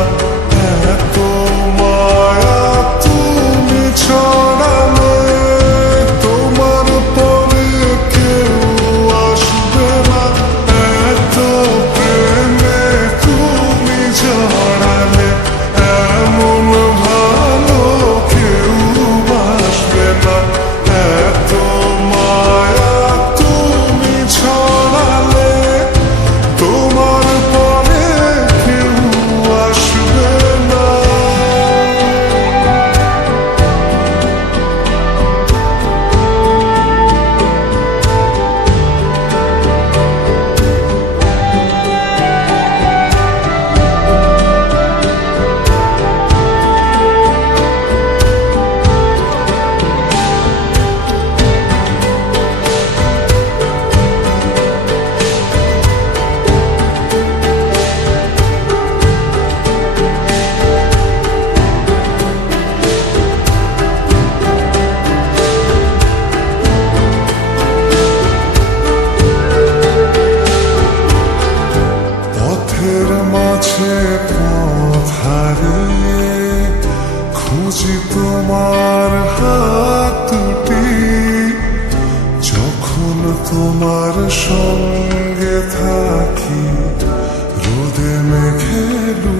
love যখন তোমার সঙ্গে থাকি। রোদে মেঘেলু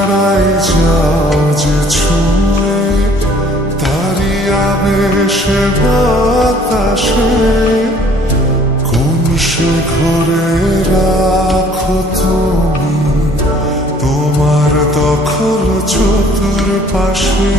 হারাই যাও যে ছুঁয়ে তারি আবেশে বাতাসে কোন সে ঘরে রাখো তুমি? তোমার দখল চতুর পাশে